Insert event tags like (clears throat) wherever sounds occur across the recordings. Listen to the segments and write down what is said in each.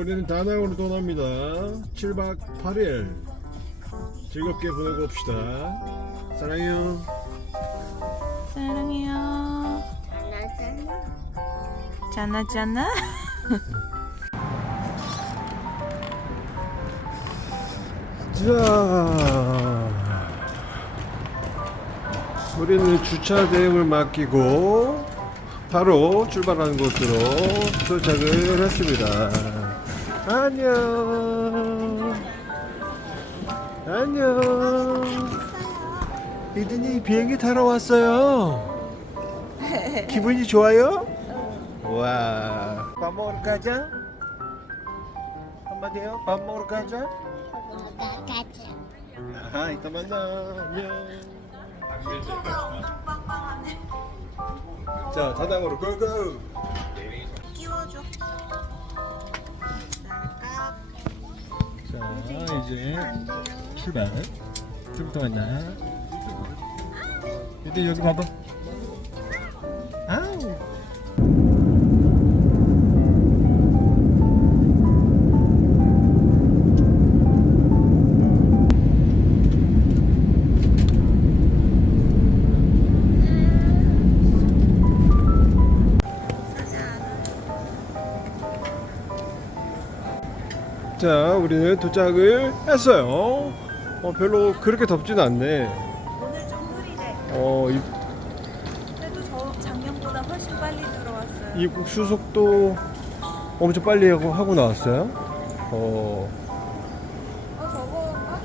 우리는 다낭으로 떠납니다. 7박 8일 즐겁게 보내고 옵시다. 사랑해요. 사랑해요. 짠나 짠나. (laughs) 자, 우리는 주차 대행을 맡기고 바로 출발하는 곳으로 도착을 했습니다. 안녕. 안녕. 이든이 비행기 타러 왔어요. 기분이 좋아요? 와. 밥 먹으러 가자. 한마디 해요. 밥 먹으러 가자. 아하, 이따 만나. 안녕. 자, 다낭으로 고고. 끼워줘. 자, 이제 출발. 좀부터 만나. 이제 여기 봐봐. 아우. 자, 우리는 도착을 했어요. 어, 별로 그렇게 덥지는 않네. 오늘 좀 흐리네. 어, 이, 그래도 저 작년보다 훨씬 빨리 들어왔어요. 입국 수속도 엄청 빨리 하고, 하고 나왔어요. 어, 어 저거인가?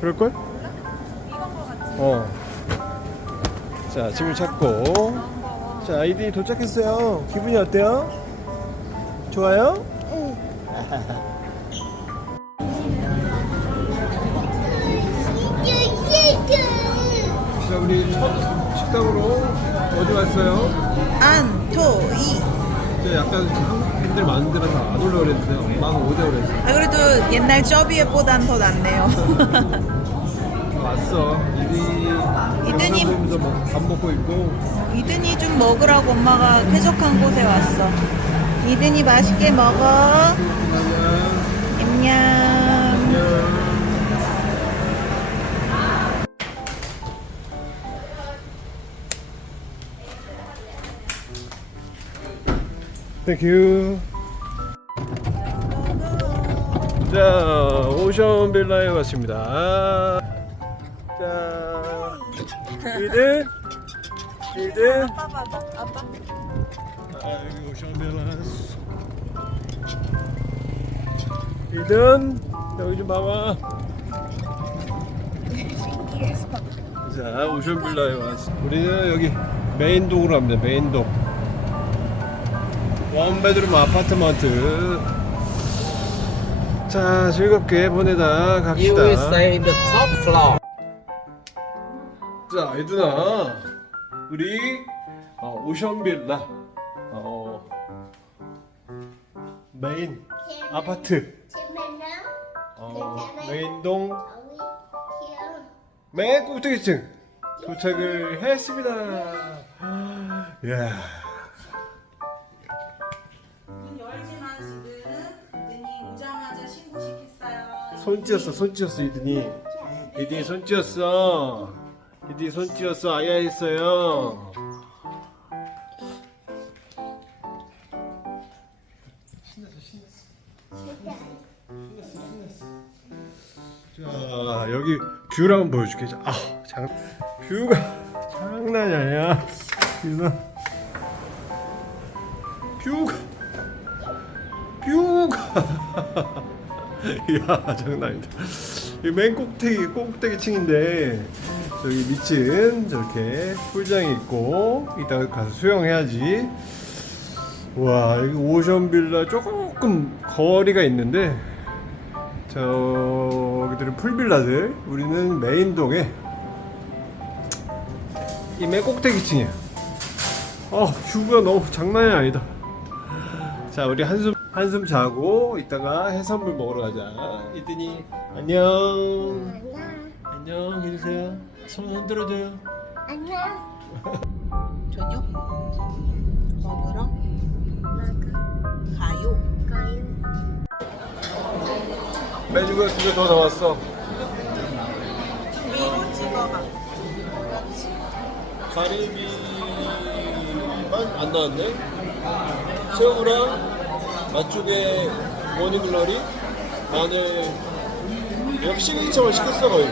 그럴걸? 이건 거 같지? 어. 자, 짐을 찾고. 자, 아이들이 도착했어요. 기분이 어때요? 좋아요? 자, 우리 첫 식당으로 어디 왔어요? 안 토 이. 이제 약간 한국인들 많은 데라서 안 올라 그랬는데 엄마가 오자 그랬어. 아 그래도 옛날 저비에보단 더 낫네요. (laughs) 왔어. 이든이 이든이- 보면서 먹- 밥 먹고 있고. 이든이 좀 먹으라고 엄마가 쾌적한 곳에 왔어. 이든이 맛있게 먹어. 안녕. 안녕. 안녕. 땡큐. 자, 오션 빌라에 왔습니다. 자, 이든, 이든. 아빠 봐봐. 아빠. 아. 이든, 여기 좀 봐봐. 자, 오션 빌라에 왔어. 우리는 여기 메인동으로 갑니다. 메인동. 원베드룸 아파트먼트. 자, 즐겁게 보내다 갑시다. You will stay in the top floor. 자, 얘들아, 우리 어, 오션 빌라 메인 아파트 어, 메인동 맨 꼭대기층 도착을 했습니다. 이야, 문 열지만 지금 이든이 오자마자 신고시켰어요. 손 찧었어, 손 찧었어 이든이. 이든이 손 찧었어. 이든이 손 찧었어. 아야 했어요. 자 여기 뷰를 한번 보여줄게. 자, 아, 장, 뷰가 장난이 아니야. 뷰가 뷰가 뷰가 (laughs) 이야 장난 아니다. 이맨 꼭대기 꼭대기 층인데 저기 밑은 저렇게 풀장이 있고 이따가 가서 수영해야지. 와 여기 오션 빌라 조금 거리가 있는데 저기들은 풀빌라들 우리는 메인동에 이 맨 꼭대기층이야. 어 뷰가 너무 장난이 아니다. 자 우리 한숨 한숨 자고 이따가 해산물 먹으러 가자. 이든이 안녕. 안녕. 해주세요 손 흔들어줘요. 안녕. (laughs) 저녁 메뉴가 두개 더 나왔어. 위로 찍어봐. 가리비만 안 나왔네. 새우랑 맛쪽에 모닝글러리, 마늘. 역시 2점을 시켰어 거의.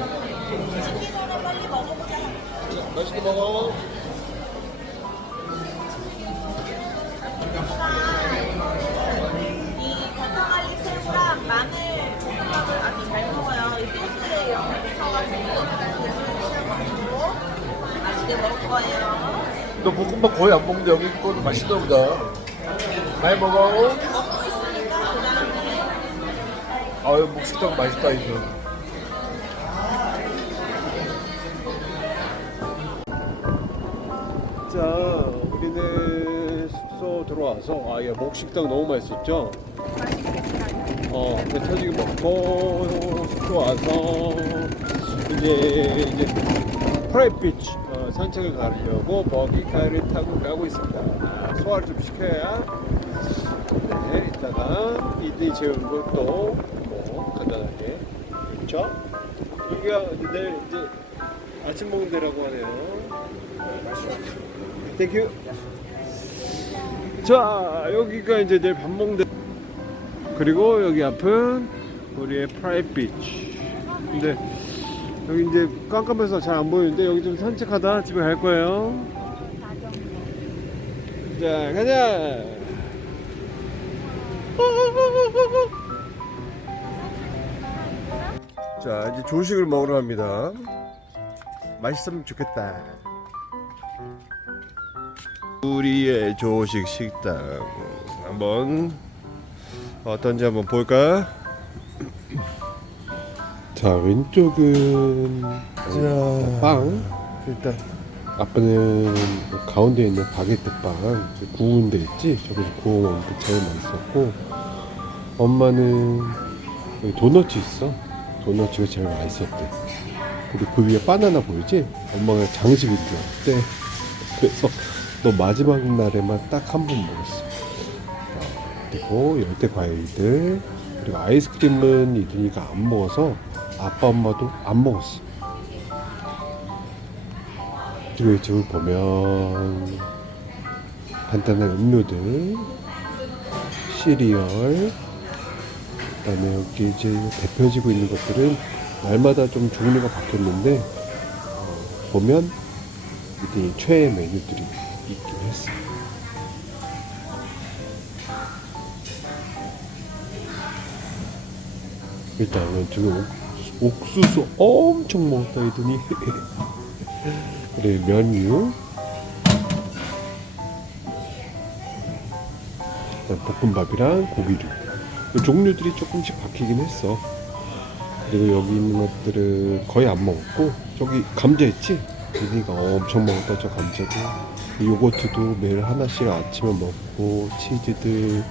맛있게 먹어. 먹을 거예요. 너 볶음밥 거의 안 먹는데 여기 거는 맛있나 보다. 많이 먹어. 먹고 있으니까 그 다음에 아유 목식당 맛있다 이거. 자, 우리는 숙소 들어와서 아예 목식당 너무 맛있었죠. 어, 배 터지게 먹고 숙소 와서 이제 이제 프라이빗 어, 산책을 가려고 버기카를 타고 가고 있습니다. 아, 소화를 좀 시켜야 네, 이따가 이들이 재운 것도 뭐 간단하게 그렇죠? 여기가 내일 이제 아침 먹는 데라고 하네요. 땡큐. 자 여기가 이제 내일 밥 먹는 데 그리고 여기 앞은 우리의 프라이빗 비치. 근데 여기 이제 깜깜해서 잘 안 보이는데 여기 좀 산책하다 집에 갈 거예요. 자 가자. 자 이제 조식을 먹으러 갑니다. 맛있으면 좋겠다. 우리의 조식 식당 한번 어떤지 한번 볼까? 자 왼쪽은 자, 빵. 일단. 아빠는 가운데 있는 바게트 빵 구운 데 있지? 저기서 구워 먹는 게 제일 맛있었고 엄마는 여기 도너츠 있어. 도너츠가 제일 맛있었대. 그리고 그 위에 바나나 보이지? 엄마가 장식인 줄 알았대. (laughs) 그래서 너 마지막 날에만 딱 한 번 먹었어. 어, 그리고 열대 과일들 그리고 아이스크림은 이든이가 안 먹어서 아빠 엄마도 안 먹었어 그리고 이쪽을 보면 간단한 음료들 시리얼 그다음에 여기 이제 대표지고 있는 것들은 날마다 좀 종류가 바뀌었는데 어, 보면 이들이 최애 메뉴들이 있긴 했어. 일단 왼쪽에 옥, 옥수수 엄청 먹었다 이더니. 그래 면류 그다음 볶음밥이랑 고기류. 그 종류들이 조금씩 바뀌긴 했어. 그리고 여기 있는 것들은 거의 안 먹었고 저기 감자 있지? 리니가 엄청 먹었다 저 감자도. 이 요거트도 매일 하나씩 아침에 먹고 치즈들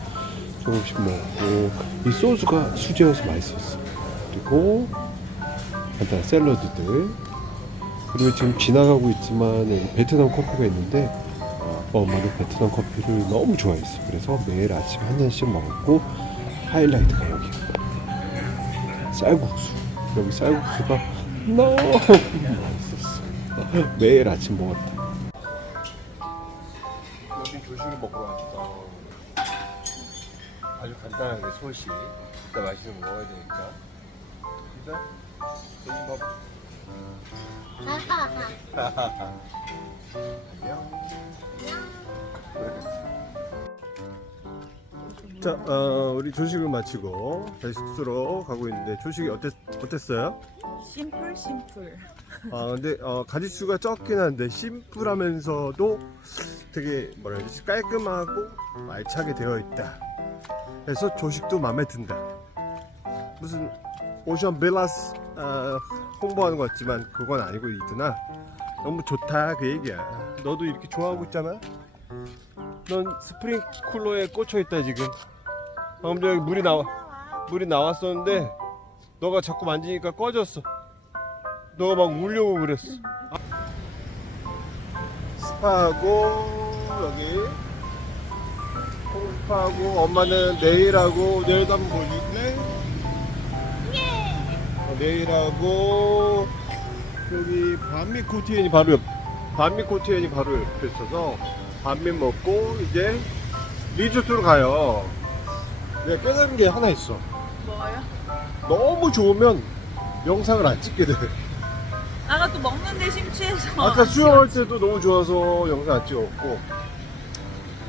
조금씩 먹고. 이 소스가 수제여서 맛있었어. 그리고 간단한 샐러드들. 그리고 지금 지나가고 있지만 베트남 커피가 있는데 어, 아빠 엄마는 베트남 커피를 너무 좋아했어. 그래서 매일 아침에 한 잔씩 먹었고 하이라이트가 여기. 쌀국수. 여기 쌀국수가 너무 맛있었어. (laughs) 매일 아침 먹었다. 여기 조식을 먹으러 왔어. 아주 간단하게 소식. 이따 맛있는 거 먹어야 되니까. 진짜? 안녕 자, 어, 우리 조식을 마치고 다시 숙소로 가고 있는데 조식이 어땠, 어땠어요? 심플 심플. 아 근데 어, 가지수가 적긴 한데 심플하면서도 되게 뭐라 해야 되지? 깔끔하고 알차게 되어 있다. 그래서 조식도 마음에 든다. 무슨 오션 빌라스 아, 홍보하는 것 같지만 그건 아니고 이드나 너무 좋다 그 얘기야. 너도 이렇게 좋아하고 있잖아. 넌 스프링 쿨러에 꽂혀 있다 지금. 방금 전에 물이 나와 물이 나왔었는데 너가 자꾸 만지니까 꺼졌어. 너가 막 울려고 그랬어. 스파하고 여기 콩스파하고 엄마는 내일하고 내일도 한번 보여줄래? 내일하고 여기 반미 코티엔이 바로 옆 반미 코티엔이 바로 옆에 있어서 반미 먹고 이제 리조트로 가요. 내가 깨달은 게 하나 있어. 뭐요? 너무 좋으면 영상을 안 찍게 돼. 아까 또 먹는 데 심취해서. 아까 수영할 때도 너무 좋아서 영상 안 찍었고,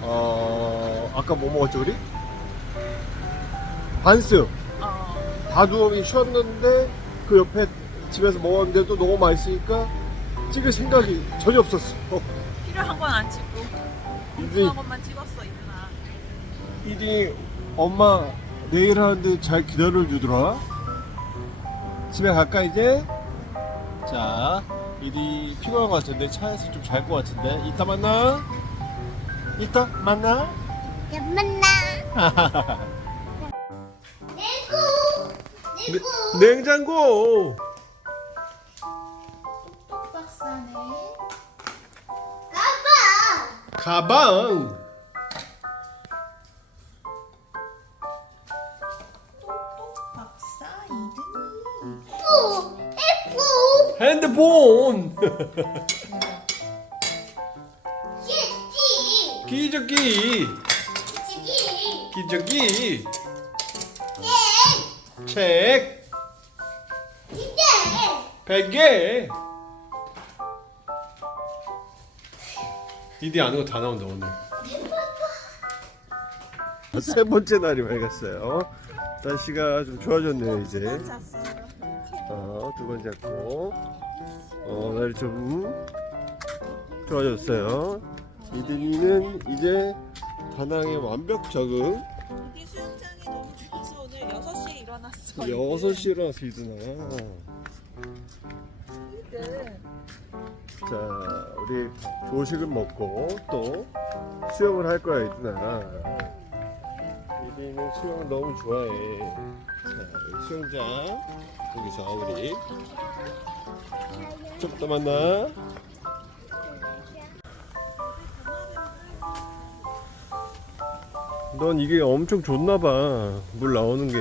어, 아까 뭐 먹었죠, 우리? 반스. 어. 다 누워기 쉬었는데, 그 옆에 집에서 먹었는데도 너무 맛있으니까 찍을 생각이 전혀 없었어. 필요한 건 안 찍고. 필요한 것만 찍었어 이누나. 이디 엄마 내일 하는데 잘 기다려주더라. 집에 갈까 이제? 자, 이디 피곤한 것 같은데 차에서 좀 잘 것 같은데 이따 만나. 이따 만나. 만나. (laughs) 내구. 내구. 냉장고. 박사네. 가방. 박사. 핸드폰. (laughs) 키티. 기저귀. 치기. 기저귀. 예. 책. 베개. 디디 아는 거 다 나온다 오늘. (laughs) 세 번째 날이 밝았어요. 날씨가 좀 좋아졌네요 이제. 어, 두번 잡고. 어, 날이 좀 좋아졌어요. 이든이는 이제 다낭에 완벽 적응. 일어났어. 6시에 일어나서 이든아. 이든. 자, 우리 조식을 먹고 또 수영을 할 거야, 이든아. 이든이는 수영을 너무 좋아해. 자, 수영장. 여기서 우리 좀 이따 만나. 넌 이게 엄청 좋나 봐. 물 나오는 게.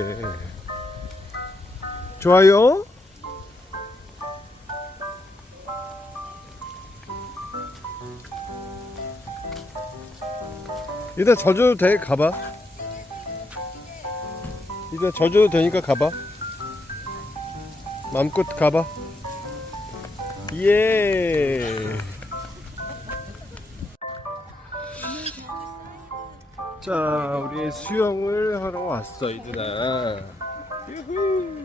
좋아요? 일단 젖어도 돼 가봐 일단 젖어도 되니까 가봐 마음껏 가봐 예. 자 우리 수영을 하러 왔어 이들아 유후.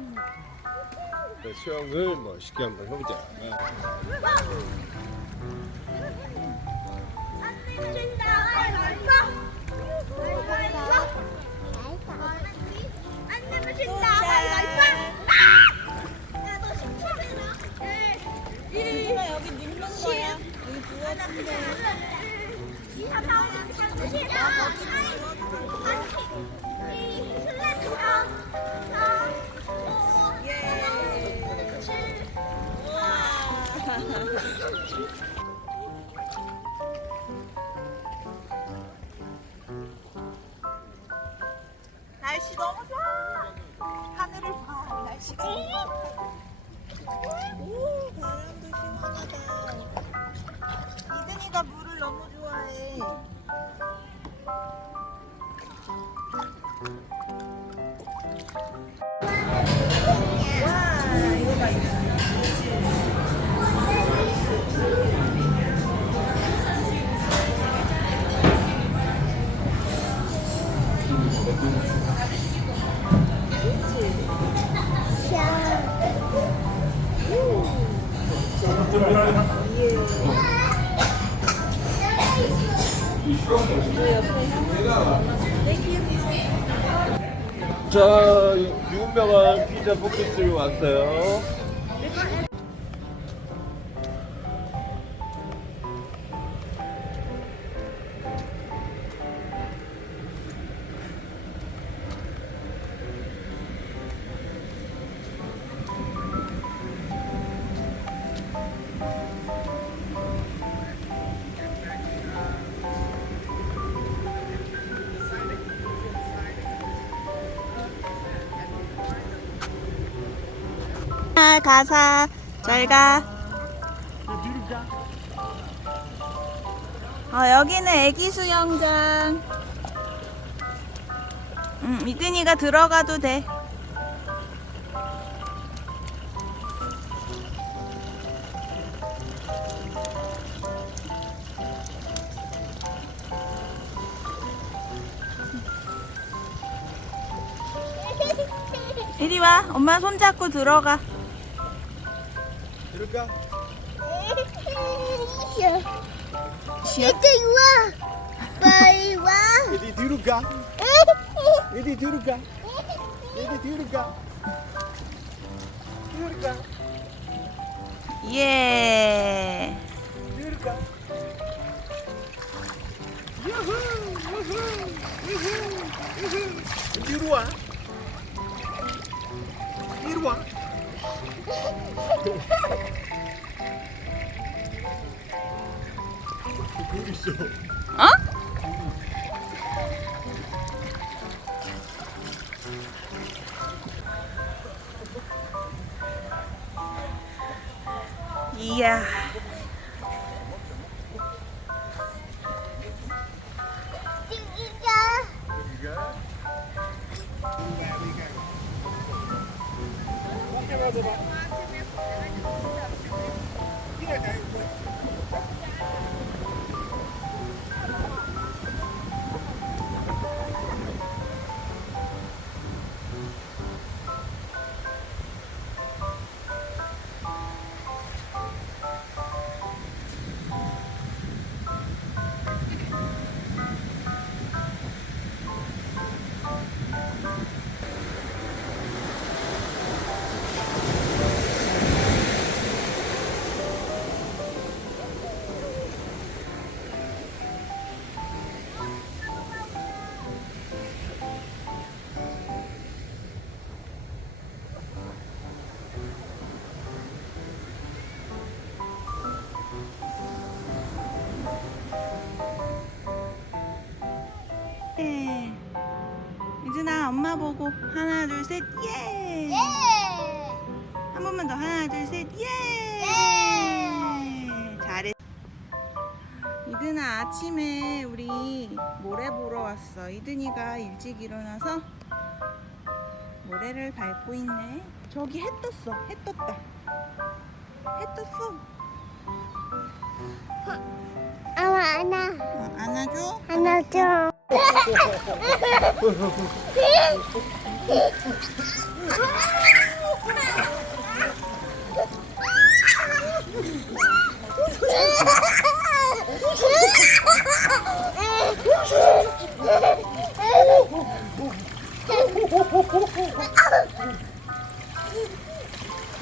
네, 수영을 멋있게 한번 해보자 와, 이거 봐, 이거. 피자 포켓스를 왔어요 이든아 가사. 잘 가. 어, 여기는 애기 수영장. 음, 이든이가 들어가도 돼. 이리 와. 엄마 손잡고 들어가 들어가. 쉬어 이제 와. 빨리 와. 어디 뒤로 가. 어디 있어. 어? 이야 지기 엄마 보고 하나 둘 셋 예. 예. 한 번만 더 하나 둘 셋 예. 잘했. 이든아 아침에 우리 모래 보러 왔어. 이든이가 일찍 일어나서 모래를 밟고 있네. 저기 해 떴어. 해 떴다. 해 떴어. 아마 하나. 어, 안아줘. 좀.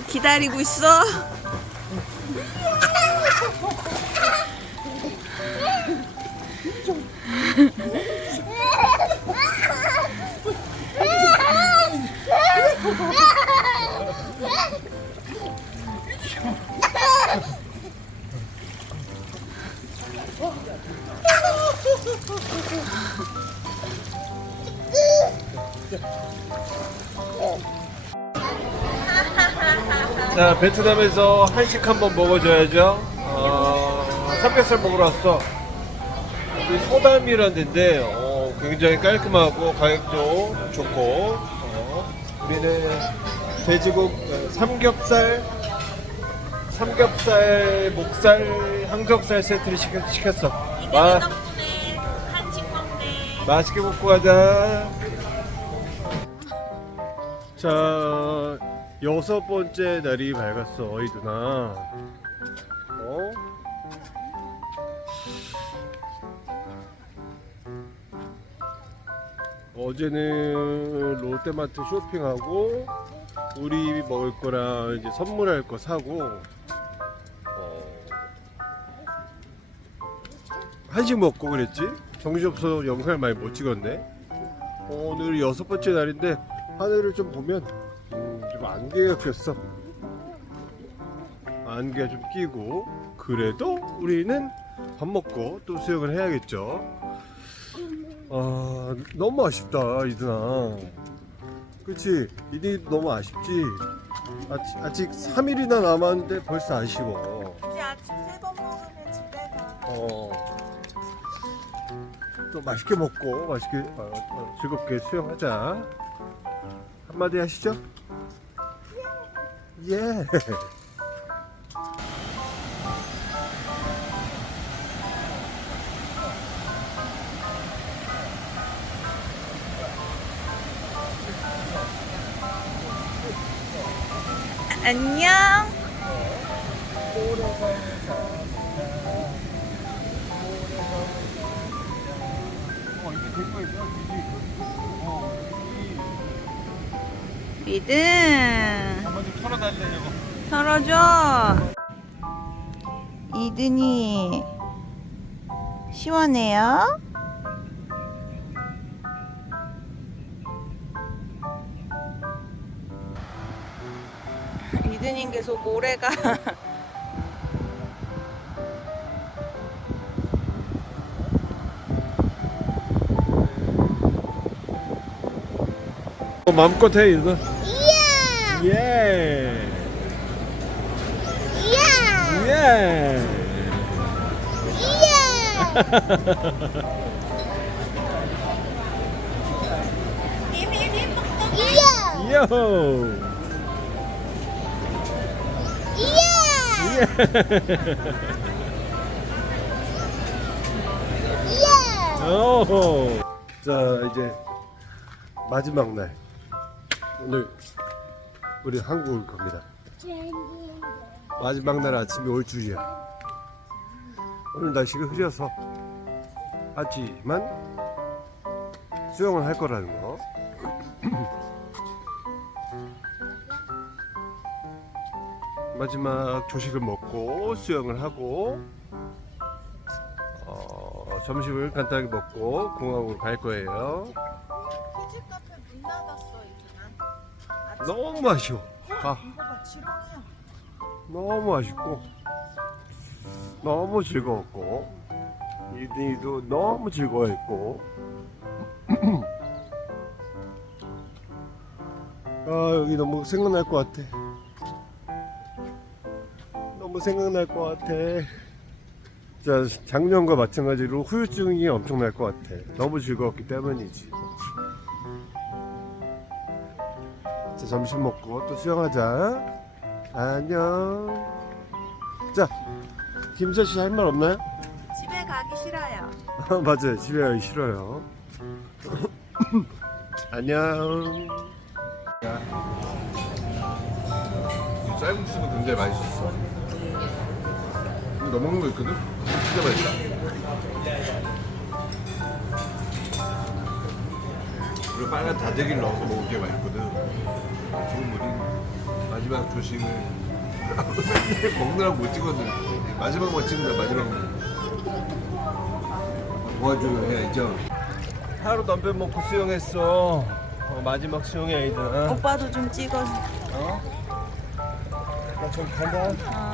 기다리고 있어. 베트남에서 한식 한번 먹어줘야죠. 어, 삼겹살 먹으러 왔어. 소담이라는 데인데 어, 굉장히 깔끔하고 가격도 좋고 어, 우리는 돼지국 어, 삼겹살 삼겹살 목살 항정살 세트를 시켰, 시켰어. 마, 덕분에 한식 먹네. 맛있게 먹고 가자. 자, 여섯 번째 날이 밝았어, 어이 누나. 어? 어제는 롯데마트 쇼핑하고 우리 먹을 거랑 이제 선물할 거 사고 어, 한식 먹고 그랬지? 정신없어 영상을 많이 못 찍었네. 어, 오늘 여섯 번째 날인데 하늘을 좀 보면 안개가 꼈어. 안개가 좀 끼고 그래도 우리는 밥 먹고 또 수영을 해야겠죠. 아 너무 아쉽다 이드나. 그치? 이디 너무 아쉽지? 아직, 아직 3일이나 남았는데 벌써 아쉬워. 이제 아침 세 번 먹으면 집에 가. 어. 또 맛있게 먹고 맛있게 어, 어, 즐겁게 수영하자. 한마디 하시죠. 예. (laughs) 안녕. 좀 털어달래요. 털어줘. 이든이 시원해요? 이든이 계속 모래가 어, 마음껏 해 이거. 이야! 예. 예. 요. 오. 자 이제 마지막 날 오늘 우리 한국을 갑니다. 마지막 날 아침이 올 줄이야. 오늘 날씨가 흐려서 하지만 수영을 할 거라는 거. (clears throat) 마지막 조식을 먹고 수영을 하고 어, 점심을 간단하게 먹고 공항으로 갈 거예요. 너무 아쉬워. 봐 지렁이야. 너무 아쉽고 너무 즐거웠고 이든이도 너무 즐거워했고 (clears throat) 아 여기 너무 생각날 것 같아. 너무 생각날 것 같아. 자 작년과 마찬가지로 후유증이 엄청날 것 같아. 너무 즐거웠기 때문이지. 자 점심 먹고 또 수영하자. 안녕. 자, 김서 씨 할 말 없나요? 집에 가기 싫어요. 맞아요. 집에 가기 싫어요. (coughs) 안녕. 이 쌀국수가 굉장히 맛있었어. 이거 너 먹는 거 있거든? 진짜 맛있다. 빨간 다대기를 넣어서 먹을 게 맛있거든. 지금 우리 마지막 조식을 맨날 (laughs) 먹느라고 못 찍었는데 마지막만 찍는다 마지막만. 도와줘요 해야죠. 하루 넘게 먹고 수영했어. 어, 마지막 수영이야, 이들. 오빠도 좀 찍어줘. 나 저기 간다.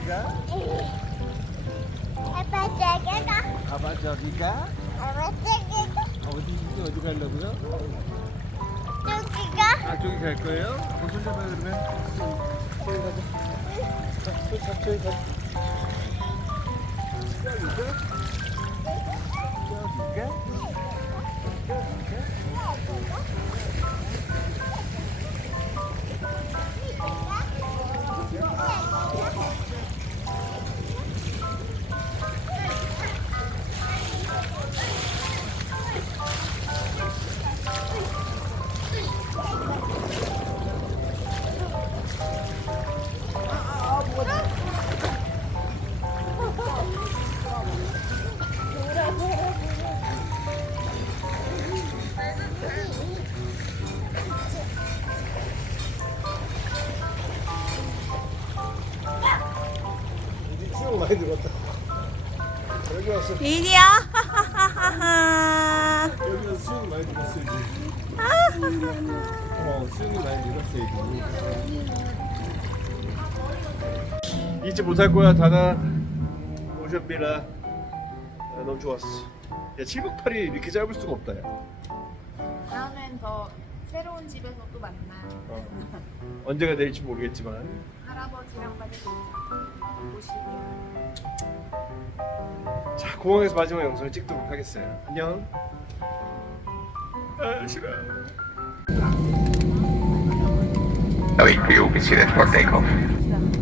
저기가? 아빠 저기가 아빠 저기가? 아빠 저기가 어디, 어디 가려고요? 저기가 아, 저기 갈 거예요? 손 잡아요, 그러면. 저기 가자. 자, 손 잡, 저기 가자. 저기 가? 저기가? 수 많이 늘었다. 여기 와서, 이리야. 하하하하. 여기 와서 수영 많이 이제. 어, 수영이 많이 이제. 잊지 못할 거야 다나 오션빌라 아, 너무 좋았어. 야 7박 8일 이렇게 짧을 수가 없다 야. 다음엔 더 새로운 집에서 또 만나. 어. 언제가 될지 모르겠지만 할아버지랑 보시고. 자 공항에서 마지막 영상을 찍도록 하겠어요. 안녕. 아 싫어. David Crew proceeded for takeoff. 이든이